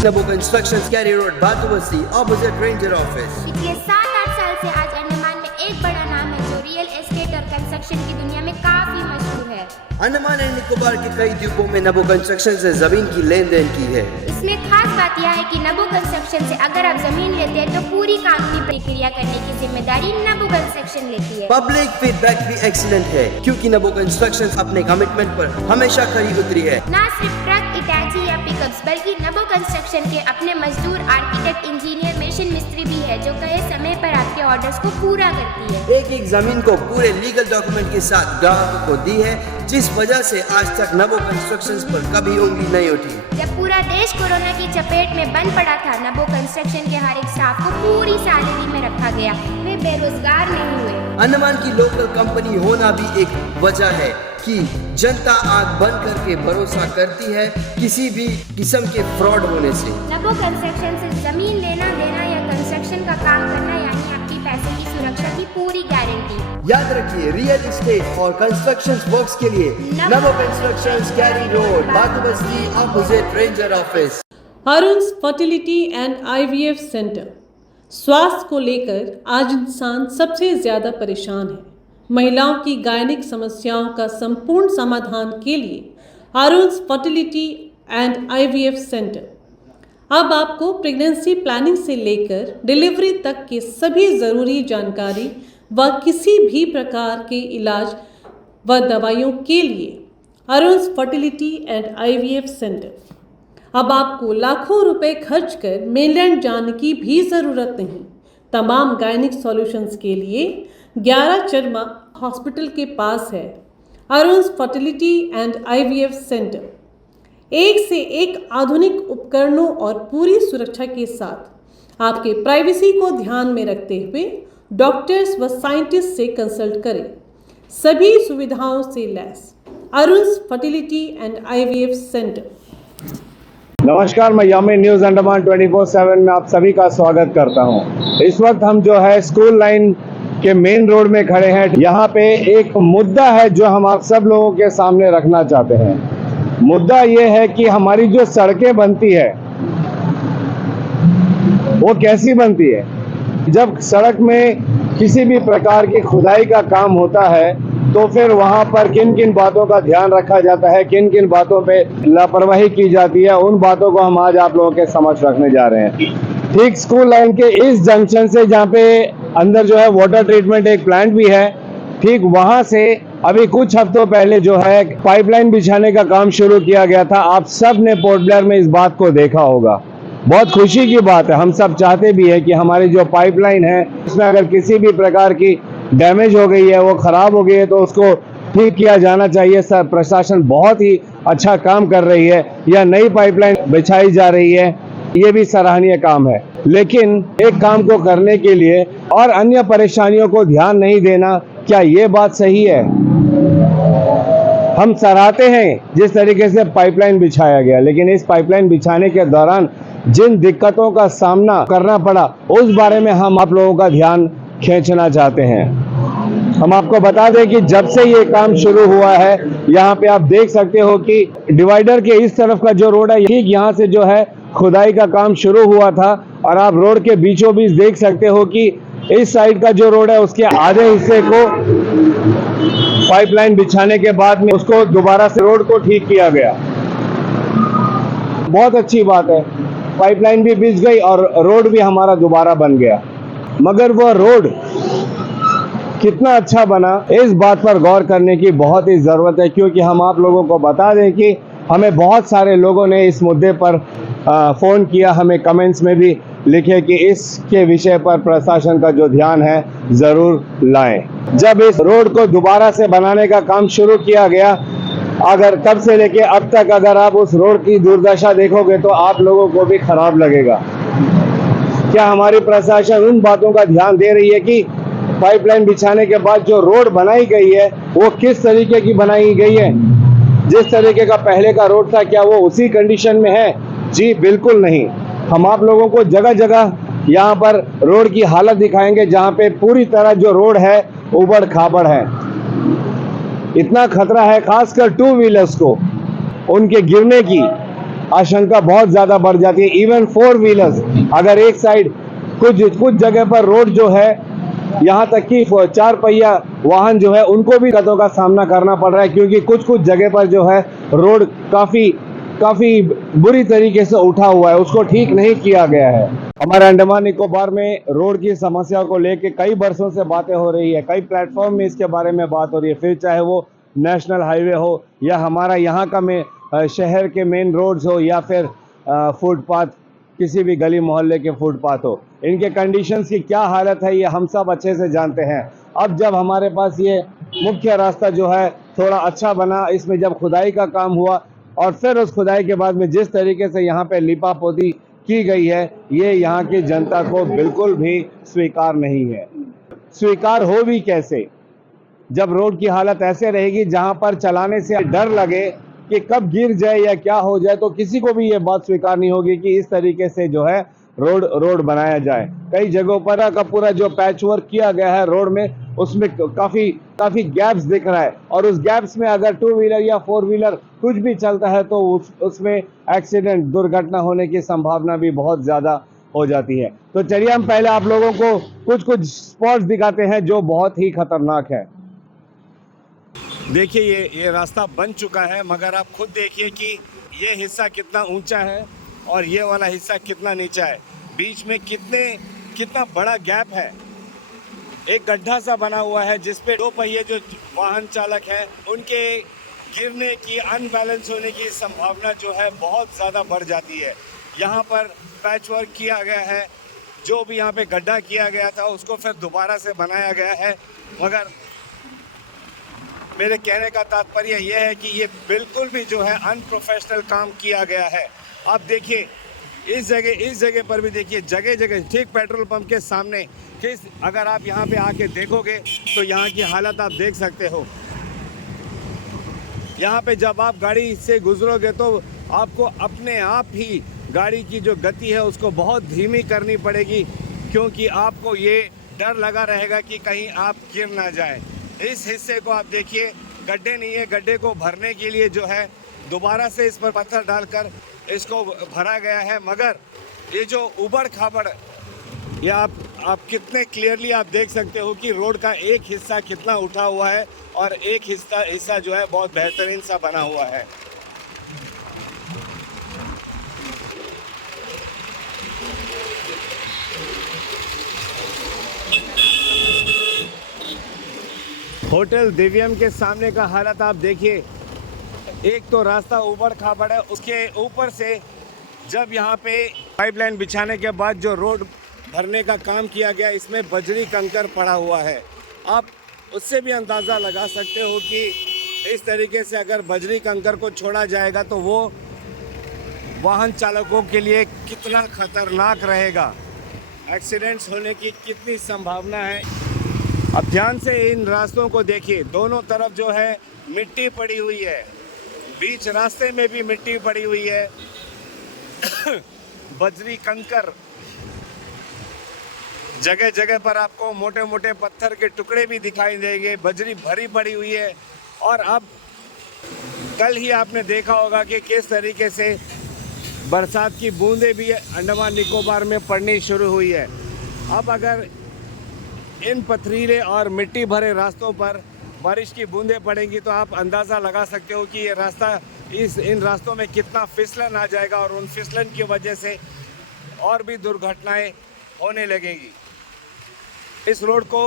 Nabo Constructions, Cary Road, Bhatubasti, opposite Ranger Office. पिछले 7-8 साल से आज अंडमान में एक बड़ा नाम है जो रियल एस्टेट और कंस्ट्रक्शन की दुनिया में काफी मशहूर है। अंडमान एंड निकोबार के कई द्वीपों में नबो कंस्ट्रक्शन से जमीन की लेन देन की है। इसमें खास बात यह है कि नबो कंस्ट्रक्शन से अगर आप जमीन लेते हैं तो पूरी कानूनी प्रक्रिया करने की जिम्मेदारी नबो कंस्ट्रक्शन लेती है। पब्लिक फीडबैक भी एक्सीलेंट है क्योंकि नबो कंस्ट्रक्शन अपने कमिटमेंट पर हमेशा खरी उतरी है। न सिर्फ ट्रक, इटाची या पिकअप्स बल्कि नबो कंस्ट्रक्शन के अपने मजदूर, आर्किटेक्ट, इंजीनियर, मशीन मिस्त्री भी है जो कहे समय पर आपके ऑर्डर्स को पूरा करती है। एक एक जमीन को पूरे लीगल डॉक्यूमेंट के साथ ग्राहकों को दी है, जिस वजह से आज तक नबो कंस्ट्रक्शंस पर कभी उंगली नहीं उठी। जब पूरा देश कोरोना की चपेट में बंद पड़ा था, नबो कंस्ट्रक्शन के हर एक स्टाफ को पूरी सैलरी में रखा गया। वे बेरोजगार नहीं हुए। अंडमान की लोकल कंपनी होना भी एक वजह है कि जनता आंख बंद करके भरोसा करती है किसी भी किस्म के फ्रॉड होने से। नबो कंस्ट्रक्शन से जमीन लेना देना या कंस्ट्रक्शन का काम करना यानी आपकी पैसे की सुरक्षा की पूरी गारंटी। याद रखिए, रियल एस्टेट और कंस्ट्रक्शन वर्क्स के लिए नबो कंस्ट्रक्शंस, कैरी रोड, बातुबस्ती, opposite ranger office. Arun's fertility and IVF centre. स्वास्थ्य को लेकर आज इंसान सबसे ज़्यादा परेशान है। महिलाओं की गायनिक समस्याओं का संपूर्ण समाधान के लिए अरुण्स फर्टिलिटी एंड आईवीएफ सेंटर अब आपको प्रेगनेंसी प्लानिंग से लेकर डिलीवरी तक की सभी ज़रूरी जानकारी व किसी भी प्रकार के इलाज व दवाइयों के लिए अरुण्स फर्टिलिटी एंड आईवीएफ सेंटर। अब आपको लाखों रुपए खर्च कर मेनलैंड जाने की भी ज़रूरत नहीं। तमाम गायनिक सॉल्यूशंस के लिए 11 चरमा हॉस्पिटल के पास है अरुण्स फर्टिलिटी एंड आईवीएफ सेंटर। एक से एक आधुनिक उपकरणों और पूरी सुरक्षा के साथ आपके प्राइवेसी को ध्यान में रखते हुए डॉक्टर्स व साइंटिस्ट से कंसल्ट करें। सभी सुविधाओं से lace अरुण्स fertility and IVF centre. नमस्कार, मैं यामिन न्यूज़ अंडमान 24/7 में आप सभी का स्वागत करता हूं। इस वक्त हम जो है स्कूल लाइन के मेन रोड में खड़े हैं। यहाँ पे एक मुद्दा है जो हम आप सब लोगों के सामने रखना चाहते हैं। मुद्दा ये है कि हमारी जो सड़कें बनती है वो कैसी बनती है। जब सड़क में किसी भी प्रकार की खुदाई का काम होता है तो फिर वहाँ पर किन किन बातों का ध्यान रखा जाता है, किन किन बातों पे लापरवाही की जाती है, उन बातों को हम आज आप लोगों के समक्ष रखने जा रहे हैं। ठीक स्कूल लाइन के इस जंक्शन से जहाँ पे अंदर जो है वाटर ट्रीटमेंट एक प्लांट भी है, ठीक वहाँ से अभी कुछ हफ्तों पहले जो है पाइपलाइन बिछाने का काम शुरू किया गया था। आप सब ने पोर्ट ब्लेयर में इस बात को देखा होगा। बहुत खुशी की बात है, हम सब चाहते भी है कि हमारी जो पाइपलाइन है उसमें अगर किसी भी प्रकार की डैमेज हो गई है, वो खराब हो गई है तो उसको ठीक किया जाना चाहिए। सर प्रशासन बहुत ही अच्छा काम कर रही है, या नई पाइपलाइन बिछाई जा रही है, ये भी सराहनीय काम है। लेकिन एक काम को करने के लिए और अन्य परेशानियों को ध्यान नहीं देना, क्या ये बात सही है? हम सराहते हैं जिस तरीके से पाइपलाइन बिछाया गया, लेकिन इस पाइपलाइन बिछाने के दौरान जिन दिक्कतों का सामना करना पड़ा उस बारे में हम आप लोगों का ध्यान खींचना चाहते हैं। हम आपको बता दें कि जब से ये काम शुरू हुआ है, यहाँ पे आप देख सकते हो कि डिवाइडर के इस तरफ का जो रोड है, ठीक यहाँ से जो है खुदाई का काम शुरू हुआ था, और आप रोड के बीचों बीच देख सकते हो कि इस साइड का जो रोड है उसके आधे हिस्से को पाइपलाइन बिछाने के बाद में उसको दोबारा से रोड को ठीक किया गया। बहुत अच्छी बात है, पाइपलाइन भी बिछ गई और रोड भी हमारा दोबारा बन गया। मगर वह रोड कितना अच्छा बना, इस बात पर गौर करने की बहुत ही ज़रूरत है, क्योंकि हम आप लोगों को बता दें कि हमें बहुत सारे लोगों ने इस मुद्दे पर फ़ोन किया, हमें कमेंट्स में भी लिखे कि इसके विषय पर प्रशासन का जो ध्यान है ज़रूर लाएं। जब इस रोड को दोबारा से बनाने का काम शुरू किया गया, अगर तब से लेके अब तक अगर आप उस रोड की दुर्दशा देखोगे तो आप लोगों को भी खराब लगेगा। क्या हमारी प्रशासन उन बातों का ध्यान दे रही है कि पाइपलाइन बिछाने के बाद जो रोड बनाई गई है वो किस तरीके की बनाई गई है? जिस तरीके का पहले का रोड था क्या वो उसी कंडीशन में है? जी बिल्कुल नहीं। हम आप लोगों को जगह जगह यहाँ पर रोड की हालत दिखाएंगे जहाँ पे पूरी तरह जो रोड है उबड़ खाबड़ है। इतना खतरा है खासकर टू व्हीलर्स को उनके गिरने की, आशंका बहुत ज़्यादा बढ़ जाती है। इवन 4 व्हीलर्स अगर एक साइड कुछ जगह पर रोड जो है, यहाँ तक कि 4 पहिया वाहन जो है उनको भी दिक्कतों का सामना करना पड़ रहा है, क्योंकि कुछ जगह पर जो है रोड काफ़ी बुरी तरीके से उठा हुआ है, उसको ठीक नहीं किया गया है। हमारे अंडमान निकोबार में रोड की समस्या को लेकर कई वर्षों से बातें हो रही है, कई प्लेटफॉर्म में इसके बारे में बात हो रही है, फिर चाहे वो नेशनल हाईवे हो या हमारा यहाँ का शहर के मेन रोड्स हो या फिर फुटपाथ, किसी भी गली मोहल्ले के फुटपाथ हो, इनके कंडीशंस की क्या हालत है ये हम सब अच्छे से जानते हैं। अब जब हमारे पास ये मुख्य रास्ता जो है थोड़ा अच्छा बना, इसमें जब खुदाई का काम हुआ और फिर उस खुदाई के बाद में जिस तरीके से यहाँ पे लिपा पोती की गई है, ये यहाँ की जनता को बिल्कुल भी स्वीकार नहीं है। स्वीकार हो भी कैसे जब रोड की हालत ऐसे रहेगी जहाँ पर चलाने से डर लगे कि कब गिर जाए या क्या हो जाए, तो किसी को भी ये बात स्वीकार नहीं होगी कि इस तरीके से जो है रोड बनाया जाए। कई जगहों पर का पूरा जो पैच वर्क किया गया है रोड में, उसमें काफी गैप्स दिख रहा है, और उस गैप्स में अगर 2 व्हीलर या 4 व्हीलर कुछ भी चलता है तो उसमें एक्सीडेंट, दुर्घटना होने की संभावना भी बहुत ज्यादा हो जाती है। तो चलिए हम पहले आप लोगों को कुछ स्पॉट्स दिखाते हैं जो बहुत ही खतरनाक है। देखिए ये रास्ता बन चुका है, मगर आप खुद देखिए कि ये हिस्सा कितना ऊंचा है और ये वाला हिस्सा कितना नीचा है। बीच में कितना बड़ा गैप है। एक गड्ढा सा बना हुआ है जिस पे 2 पहिए जो वाहन चालक हैं उनके गिरने की, अनबैलेंस होने की संभावना जो है बहुत ज़्यादा बढ़ जाती है। यहाँ पर पैच वर्क किया गया है, जो भी यहाँ पे गड्ढा किया गया था उसको फिर दोबारा से बनाया गया है, मगर मेरे कहने का तात्पर्य यह है कि ये बिल्कुल भी जो है अनप्रोफेशनल काम किया गया है। आप देखिए इस जगह पर भी देखिए, जगह ठीक पेट्रोल पंप के सामने अगर आप यहाँ पे आके देखोगे तो यहाँ की हालत आप देख सकते हो। यहाँ पे जब आप गाड़ी से गुजरोगे तो आपको अपने आप ही गाड़ी की जो गति है उसको बहुत धीमी करनी पड़ेगी, क्योंकि आपको ये डर लगा रहेगा कि कहीं आप गिर ना जाए। इस हिस्से को आप देखिए, गड्ढे नहीं है, गड्ढे को भरने के लिए जो है दोबारा से इस पर पत्थर डालकर इसको भरा गया है, मगर ये जो उबड़ खाबड़, ये आप कितने क्लियरली आप देख सकते हो कि रोड का एक हिस्सा कितना उठा हुआ है और एक हिस्सा जो है बहुत बेहतरीन सा बना हुआ है। होटल दिव्यम के सामने का हालत आप देखिए। एक तो रास्ता ऊबड़ खाबड़ है, उसके ऊपर से जब यहाँ पे पाइपलाइन बिछाने के बाद जो रोड भरने का काम किया गया, इसमें बजरी कंकर पड़ा हुआ है। आप उससे भी अंदाज़ा लगा सकते हो कि इस तरीके से अगर बजरी कंकर को छोड़ा जाएगा तो वो वाहन चालकों के लिए कितना खतरनाक रहेगा, एक्सीडेंट्स होने की कितनी संभावना है। अब ध्यान से इन रास्तों को देखिए, दोनों तरफ जो है मिट्टी पड़ी हुई है, बीच रास्ते में भी मिट्टी पड़ी हुई है, बजरी कंकर, जगह पर आपको मोटे मोटे पत्थर के टुकड़े भी दिखाई देंगे, बजरी भरी पड़ी हुई है। और अब कल ही आपने देखा होगा कि किस तरीके से बरसात की बूंदें भी अंडमान निकोबार में पड़नी शुरू हुई है। अब अगर इन पथरीले और मिट्टी भरे रास्तों पर बारिश की बूंदें पड़ेंगी तो आप अंदाज़ा लगा सकते हो कि ये रास्ता इन रास्तों में कितना फिसलन आ जाएगा, और उन फिसलन की वजह से और भी दुर्घटनाएं होने लगेगी। इस रोड को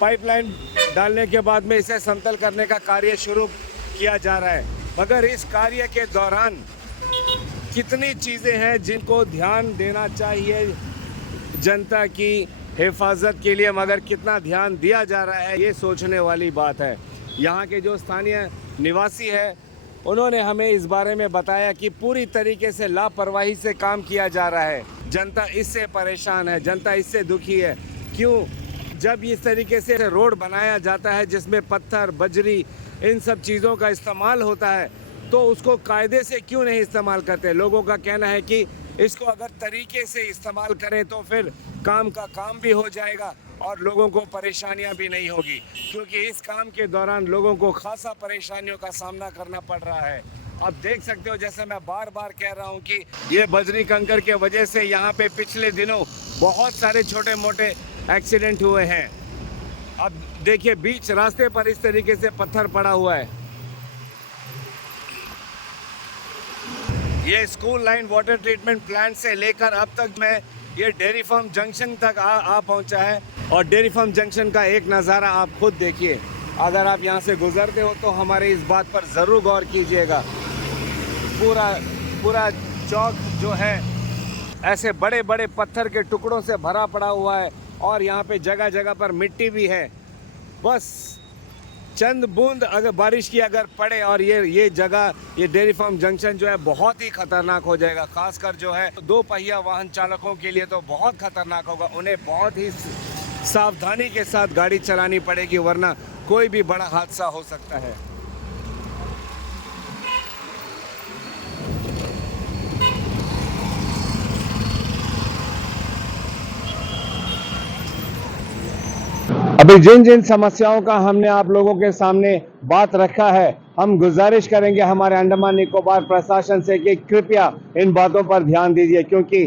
पाइपलाइन डालने के बाद में इसे समतल करने का कार्य शुरू किया जा रहा है, मगर इस कार्य के दौरान कितनी चीज़ें हैं जिनको ध्यान देना चाहिए जनता की हिफाजत के लिए, मगर कितना ध्यान दिया जा रहा है ये सोचने वाली बात है। यहाँ के जो स्थानीय निवासी है उन्होंने हमें इस बारे में बताया कि पूरी तरीके से लापरवाही से काम किया जा रहा है। जनता इससे परेशान है, जनता इससे दुखी है। क्यों? जब इस तरीके से रोड बनाया जाता है जिसमें पत्थर, बजरी, इन सब चीज़ों का इस्तेमाल होता है, तो उसको कायदे से क्यों नहीं इस्तेमाल करते। लोगों का कहना है कि इसको अगर तरीके से इस्तेमाल करें तो फिर काम का काम भी हो जाएगा और लोगों को परेशानियां भी नहीं होगी, क्योंकि इस काम के दौरान लोगों को खासा परेशानियों का सामना करना पड़ रहा है। आप देख सकते हो, जैसे मैं बार बार कह रहा हूँ कि ये बजरी कंकर के वजह से यहाँ पे पिछले दिनों बहुत सारे छोटे मोटे एक्सीडेंट हुए हैं। अब देखिए बीच रास्ते पर इस तरीके से पत्थर पड़ा हुआ है। ये school line water treatment plant से लेकर अब तक मैं ये डेयरी फार्म जंक्शन तक आ पहुंचा है। और डेयरी फार्म जंक्शन का एक नज़ारा आप खुद देखिए। अगर आप यहाँ से गुजरते हो तो हमारे इस बात पर ज़रूर गौर कीजिएगा। पूरा चौक जो है ऐसे बड़े बड़े पत्थर के टुकड़ों से भरा पड़ा हुआ है और यहाँ पे जगह जगह पर मिट्टी भी है। बस चंद बूंद अगर बारिश की अगर पड़े और ये जगह, ये डेयरी फार्म जंक्शन जो है बहुत ही खतरनाक हो जाएगा। खासकर जो है 2 पहिया वाहन चालकों के लिए तो बहुत खतरनाक होगा। उन्हें बहुत ही सावधानी के साथ गाड़ी चलानी पड़ेगी, वरना कोई भी बड़ा हादसा हो सकता है। अभी जिन जिन समस्याओं का हमने आप लोगों के सामने बात रखा है, हम गुजारिश करेंगे हमारे अंडमान निकोबार प्रशासन से कि कृपया इन बातों पर ध्यान दीजिए, क्योंकि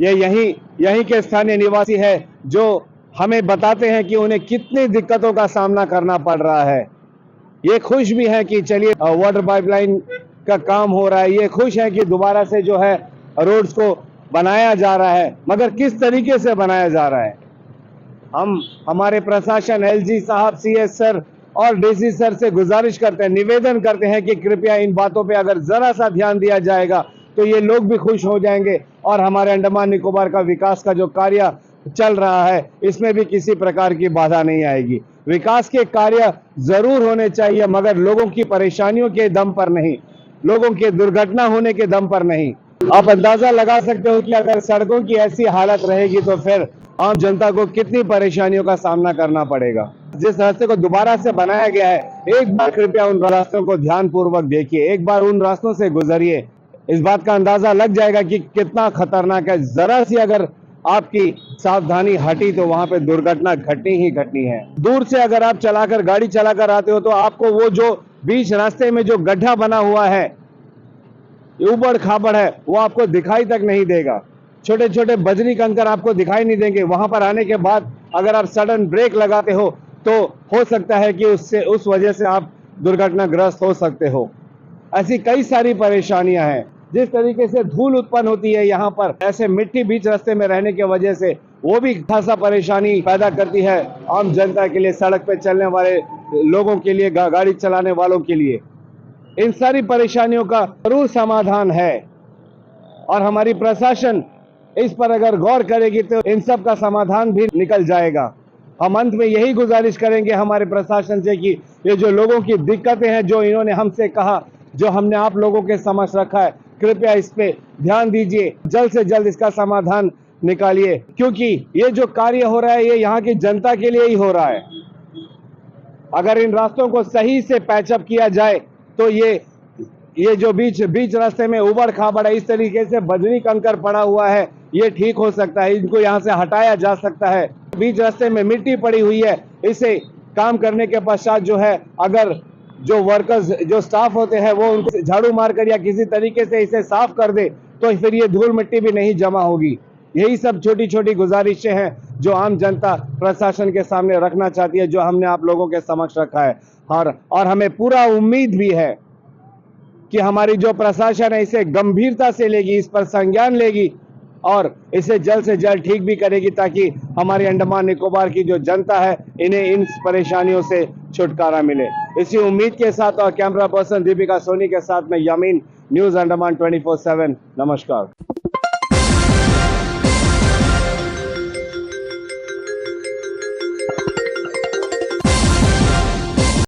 ये यहीं के स्थानीय निवासी है जो हमें बताते हैं कि उन्हें कितनी दिक्कतों का सामना करना पड़ रहा है। ये खुश भी है कि चलिए वाटर पाइपलाइन का काम हो रहा है, ये खुश है कि दोबारा से जो है रोड्स को बनाया जा रहा है, मगर किस तरीके से बनाया जा रहा है। हम हमारे प्रशासन, एलजी साहब, सीएस सर और डीसी सर से गुजारिश करते हैं, निवेदन करते हैं कि कृपया इन बातों पे अगर जरा सा ध्यान दिया जाएगा तो ये लोग भी खुश हो जाएंगे और हमारे अंडमान निकोबार का विकास का जो कार्य चल रहा है इसमें भी किसी प्रकार की बाधा नहीं आएगी। विकास के कार्य जरूर होने चाहिए, मगर लोगों की परेशानियों के दम पर नहीं, लोगों के दुर्घटना होने के दम पर नहीं। आप अंदाजा लगा सकते हो कि अगर सड़कों की ऐसी हालत रहेगी तो फिर आम जनता को कितनी परेशानियों का सामना करना पड़ेगा। जिस रास्ते को दोबारा से बनाया गया है, एक बार कृपया उन रास्तों को ध्यान पूर्वक देखिए, एक बार उन रास्तों से गुजरिए, इस बात का अंदाजा लग जाएगा कि कितना खतरनाक है। जरा सी अगर आपकी सावधानी हटी तो वहां पे दुर्घटना घटनी ही घटनी है। दूर से अगर आप गाड़ी चलाकर आते हो तो आपको वो जो बीच रास्ते में जो गड्ढा बना हुआ है, ऊबड़ खाबड़ है, वो आपको दिखाई तक नहीं देगा। छोटे छोटे बजरी कंकर आपको दिखाई नहीं देंगे। वहां पर आने के बाद अगर आप सडन ब्रेक लगाते हो तो हो सकता है कि उस वजह से आप दुर्घटनाग्रस्त हो सकते हो। ऐसी कई सारी परेशानियां हैं। जिस तरीके से धूल उत्पन्न होती है यहाँ पर, ऐसे मिट्टी बीच रास्ते में रहने की वजह से, वो भी खासा परेशानी पैदा करती है आम जनता के लिए, सड़क पे चलने वाले लोगों के लिए, गाड़ी चलाने वालों के लिए। इन सारी परेशानियों का जरूर समाधान है और हमारी प्रशासन इस पर अगर गौर करेगी तो इन सब का समाधान भी निकल जाएगा। हम अंत में यही गुजारिश करेंगे हमारे प्रशासन से कि ये जो लोगों की दिक्कतें हैं, जो इन्होंने हमसे कहा, जो हमने आप लोगों के समक्ष रखा है, कृपया इस पे ध्यान दीजिए, जल्द से जल्द इसका समाधान निकालिए, क्योंकि ये जो कार्य हो रहा है ये यहाँ की जनता के लिए ही हो रहा है। अगर इन रास्तों को सही से पैचअप किया जाए तो ये जो बीच रास्ते में उबड़ खाबड़ है, इस तरीके से बजरी कंकर पड़ा हुआ है, ये ठीक हो सकता है, इनको यहाँ से हटाया जा सकता है। बीच रास्ते में मिट्टी पड़ी हुई है, इसे काम करने के पश्चात जो है अगर जो वर्कर्स, जो स्टाफ होते हैं, वो उनको झाड़ू मारकर या किसी तरीके से इसे साफ कर दे तो फिर ये धूल मिट्टी भी नहीं जमा होगी। यही सब छोटी छोटी गुजारिशें हैं जो आम जनता प्रशासन के सामने रखना चाहती है, जो हमने आप लोगों के समक्ष रखा है। और हमें पूरा उम्मीद भी है कि हमारी जो प्रशासन है इसे गंभीरता से लेगी, इस पर संज्ञान लेगी और इसे जल्द से जल्द ठीक भी करेगी, ताकि हमारी अंडमान निकोबार की जो जनता है इन्हें इन परेशानियों से छुटकारा मिले। इसी उम्मीद के साथ और कैमरा पर्सन दीपिका सोनी के साथ में यामीन, न्यूज़ अंडमान 24/7। नमस्कार।